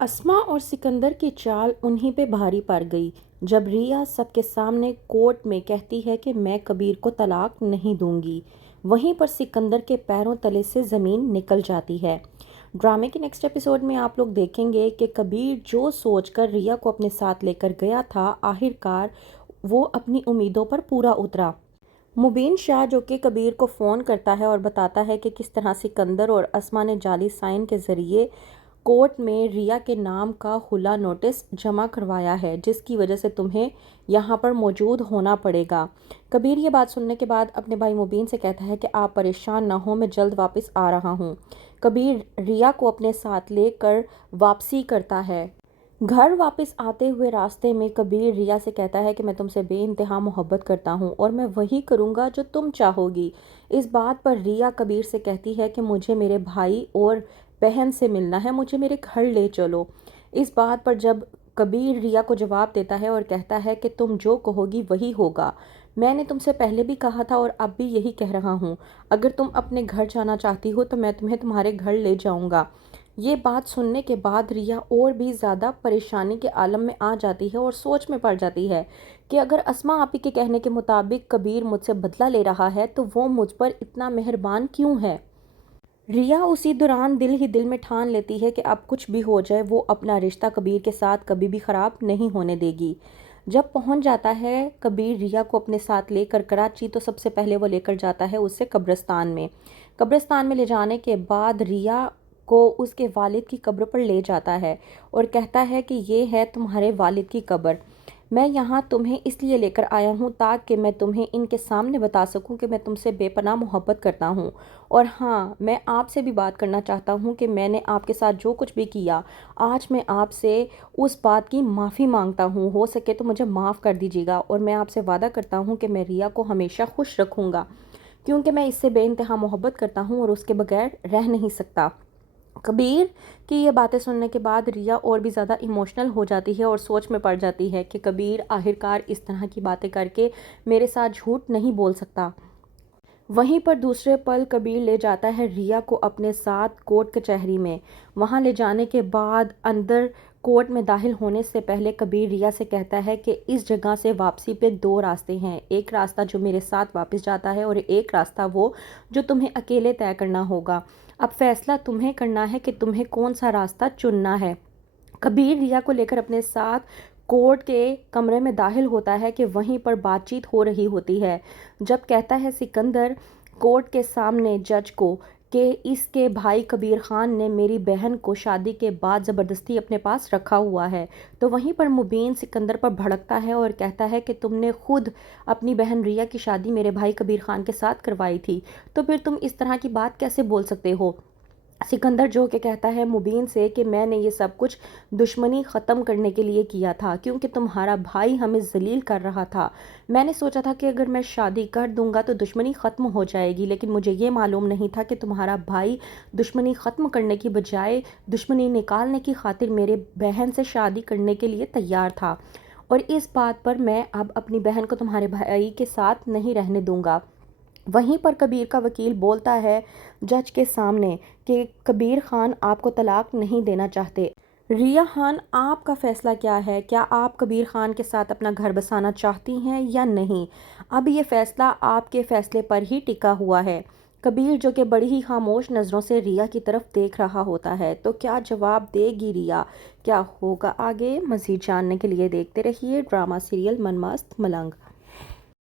اسما اور سکندر کی چال انہیں پہ بھاری پڑ گئی جب ریا سب کے سامنے کورٹ میں کہتی ہے کہ میں کبیر کو طلاق نہیں دوں گی۔ وہیں پر سکندر کے پیروں تلے سے زمین نکل جاتی ہے۔ ڈرامے کے نیکسٹ ایپیسوڈ میں آپ لوگ دیکھیں گے کہ کبیر جو سوچ کر ریا کو اپنے ساتھ لے کر گیا تھا، آخرکار وہ اپنی امیدوں پر پورا اترا۔ مبین شاہ جو کہ کبیر کو فون کرتا ہے اور بتاتا ہے کہ کس طرح سکندر اور اسما نے جعلی سائن کے ذریعے کورٹ میں ریا کے نام کا خلا نوٹس جمع کروایا ہے، جس کی وجہ سے تمہیں یہاں پر موجود ہونا پڑے گا۔ کبیر یہ بات سننے کے بعد اپنے بھائی مبین سے کہتا ہے کہ آپ پریشان نہ ہوں، میں جلد واپس آ رہا ہوں۔ کبیر ریا کو اپنے ساتھ لے کر واپسی کرتا ہے۔ گھر واپس آتے ہوئے راستے میں کبیر ریا سے کہتا ہے کہ میں تم سے بے انتہا محبت کرتا ہوں اور میں وہی کروں گا جو تم چاہو گی۔ اس بات پر ریا کبیر سے کہتی ہے کہ مجھے میرے بھائی اور بہن سے ملنا ہے، مجھے میرے گھر لے چلو۔ اس بات پر جب کبیر ریا کو جواب دیتا ہے اور کہتا ہے کہ تم جو کہو گی وہی ہوگا، میں نے تم سے پہلے بھی کہا تھا اور اب بھی یہی کہہ رہا ہوں، اگر تم اپنے گھر جانا چاہتی ہو تو میں تمہیں تمہارے گھر لے جاؤں گا۔ یہ بات سننے کے بعد ریا اور بھی زیادہ پریشانی کے عالم میں آ جاتی ہے اور سوچ میں پڑ جاتی ہے کہ اگر اسما آپی کے کہنے کے مطابق کبیر مجھ سے بدلہ لے رہا ہے تو وہ مجھ پر اتنا مہربان کیوں ہے۔ ریا اسی دوران دل ہی دل میں ٹھان لیتی ہے کہ اب کچھ بھی ہو جائے وہ اپنا رشتہ کبیر کے ساتھ کبھی بھی خراب نہیں ہونے دے گی۔ جب پہنچ جاتا ہے کبیر ریا کو اپنے ساتھ لے کر کراچی تو سب سے پہلے وہ لے کر جاتا ہے اسے قبرستان میں۔ قبرستان میں لے جانے کے بعد ریا کو اس کے والد کی قبر پر لے جاتا ہے اور کہتا ہے کہ یہ ہے تمہارے والد کی قبر، میں یہاں تمہیں اس لیے لے کر آیا ہوں تاکہ میں تمہیں ان کے سامنے بتا سکوں کہ میں تم سے بے پناہ محبت کرتا ہوں، اور ہاں میں آپ سے بھی بات کرنا چاہتا ہوں کہ میں نے آپ کے ساتھ جو کچھ بھی کیا، آج میں آپ سے اس بات کی معافی مانگتا ہوں، ہو سکے تو مجھے معاف کر دیجیے گا اور میں آپ سے وعدہ کرتا ہوں کہ میں ریا کو ہمیشہ خوش رکھوں گا کیونکہ میں اس سے بے انتہا محبت کرتا ہوں اور اس کے بغیر رہ نہیں سکتا۔ کبیر کی یہ باتیں سننے کے بعد ریا اور بھی زیادہ ایموشنل ہو جاتی ہے اور سوچ میں پڑ جاتی ہے کہ کبیر آخرکار اس طرح کی باتیں کر کے میرے ساتھ جھوٹ نہیں بول سکتا۔ وہیں پر دوسرے پل کبیر لے جاتا ہے ریا کو اپنے ساتھ کورٹ کچہری میں۔ وہاں لے جانے کے بعد اندر کورٹ میں داخل ہونے سے پہلے کبیر ریا سے کہتا ہے کہ اس جگہ سے واپسی پہ دو راستے ہیں، ایک راستہ جو میرے ساتھ واپس جاتا ہے اور ایک راستہ وہ جو تمہیں اکیلے طے کرنا ہوگا۔ اب فیصلہ تمہیں کرنا ہے کہ تمہیں کون سا راستہ چننا ہے۔ کبیر ریا کو لے کر اپنے ساتھ کورٹ کے کمرے میں داخل ہوتا ہے کہ وہیں پر بات چیت ہو رہی ہوتی ہے۔ جب کہتا ہے سکندر کورٹ کے سامنے جج کو کہ اس کے بھائی کبیر خان نے میری بہن کو شادی کے بعد زبردستی اپنے پاس رکھا ہوا ہے، تو وہیں پر مبین سکندر پر بھڑکتا ہے اور کہتا ہے کہ تم نے خود اپنی بہن ریا کی شادی میرے بھائی کبیر خان کے ساتھ کروائی تھی، تو پھر تم اس طرح کی بات کیسے بول سکتے ہو۔ سکندر جو کہ کہتا ہے مبین سے کہ میں نے یہ سب کچھ دشمنی ختم کرنے کے لیے کیا تھا کیونکہ تمہارا بھائی ہمیں ذلیل کر رہا تھا، میں نے سوچا تھا کہ اگر میں شادی کر دوں گا تو دشمنی ختم ہو جائے گی، لیکن مجھے یہ معلوم نہیں تھا کہ تمہارا بھائی دشمنی ختم کرنے کی بجائے دشمنی نکالنے کی خاطر میرے بہن سے شادی کرنے کے لیے تیار تھا، اور اس بات پر میں اب اپنی بہن کو تمہارے بھائی کے ساتھ نہیں رہنے دوں گا۔ وہیں پر کبیر کا وکیل بولتا ہے جج کے سامنے کہ کبیر خان آپ کو طلاق نہیں دینا چاہتے۔ ریا خان آپ کا فیصلہ کیا ہے؟ کیا آپ کبیر خان کے ساتھ اپنا گھر بسانا چاہتی ہیں یا نہیں؟ اب یہ فیصلہ آپ کے فیصلے پر ہی ٹکا ہوا ہے۔ کبیر جو کہ بڑی ہی خاموش نظروں سے ریا کی طرف دیکھ رہا ہوتا ہے، تو کیا جواب دے گی ریا؟ کیا ہوگا آگے؟ مزید جاننے کے لیے دیکھتے رہیے ڈرامہ سیریل من مست ملنگ۔